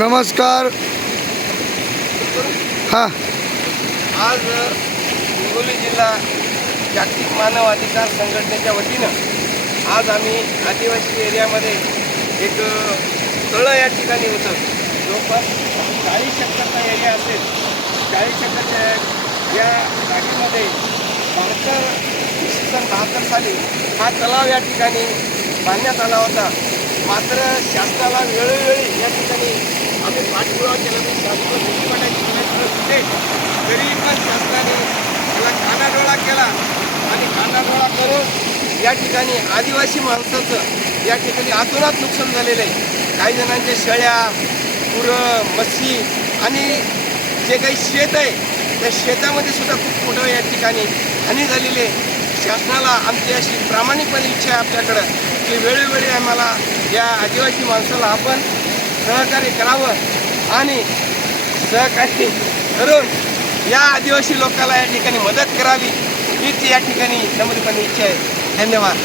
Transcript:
नमस्कार. हां आज हिंगोली जिल्हा जागतिक मानव अधिकार संघटनेच्या वतीनं आज आम्ही आदिवासी एरियामध्ये एक तळं या ठिकाणी होतं. जवळपास 40 एकरचा एरिया असेल. 40 एकरच्या या जागेमध्ये 72 साली हा तलाव या ठिकाणी बांधण्यात आला होता. मात्र शासनाला वेळोवेळी या ठिकाणी आम्ही पाठपुरावा केला की शासन भूमिपटाची प्रयत्न होते, तरी पण शासनाने त्याला कानाडोळा केला आणि कानाडोळा करून या ठिकाणी आदिवासी माणसाचं या ठिकाणी अतोनात नुकसान झालेलं आहे. काही जणांच्या शेळ्या, गुरं, म्हशी आणि जे काही शेत आहे त्या शेतामध्ये सुद्धा खूप मोठं या ठिकाणी हानी झालेली आहे. शासनाला आमची अशी प्रामाणिकपणे इच्छा आहे आपल्याकडं की वेळोवेळी आम्हाला या आदिवासी माणसाला आपण सहकार्य करावं आणि सहकार्य करून या आदिवासी लोकांना या ठिकाणी मदत करावी हीच या ठिकाणी नम्रपणे इच्छा आहे. धन्यवाद.